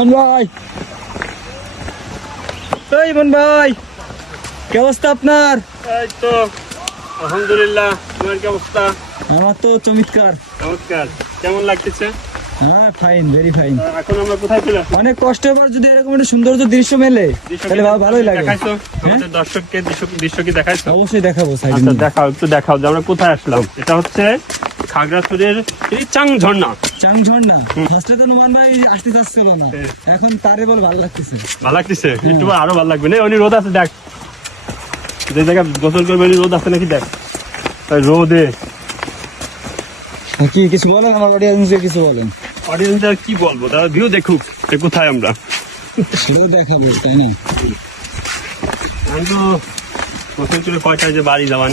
মন ভাই, এই মন ভাই, কি অবস্থা আপনার? এই তো আলহামদুলিল্লাহ। তোমার কি অবস্থা? আমার তো চমৎকার। নমস্কার। কেমন লাগতেছে? হ্যাঁ, ফাইন, ভেরি ফাইন। এখন আমরা কোথায় ছিল? অনেক কষ্টের পর যদি এরকম একটা সৌন্দর্য দৃশ্য মেলে তাহলে ভালোই লাগে। দেখাইছো আমাদের দর্শককে দৃশ্য কি দেখাইছো? অবশ্যই দেখাবো। আচ্ছা দেখাও, একটু দেখাও যে আমরা কোথায় আসলাম। এটা হচ্ছে খাগড়াছড়ির চাং ঝর্ণা। চাং ঝর্ণা। ফার্স্টে তো নুমান ভাই আসতে চাচ্ছিল না, এখন তারে বল ভালো লাগতেছে। ভালো লাগতেছে? একটু পর আরো ভালো লাগবে না? ওই রোদ আছে, দেখ যে জায়গায় গোসল করবে রোদ আছে নাকি, দেখ ওই রোদে। কি কিছু বলেন আমার অডিয়েন্সকে, কিছু বলেন। অডিয়েন্স আর কি বলবো, তারা ভিউ দেখুক যে কোথায় আমরা। সেটা তো দেখাবো, তাই না? আমি তো গোসল করে কয়টায় যে বাড়ি যাওয়ার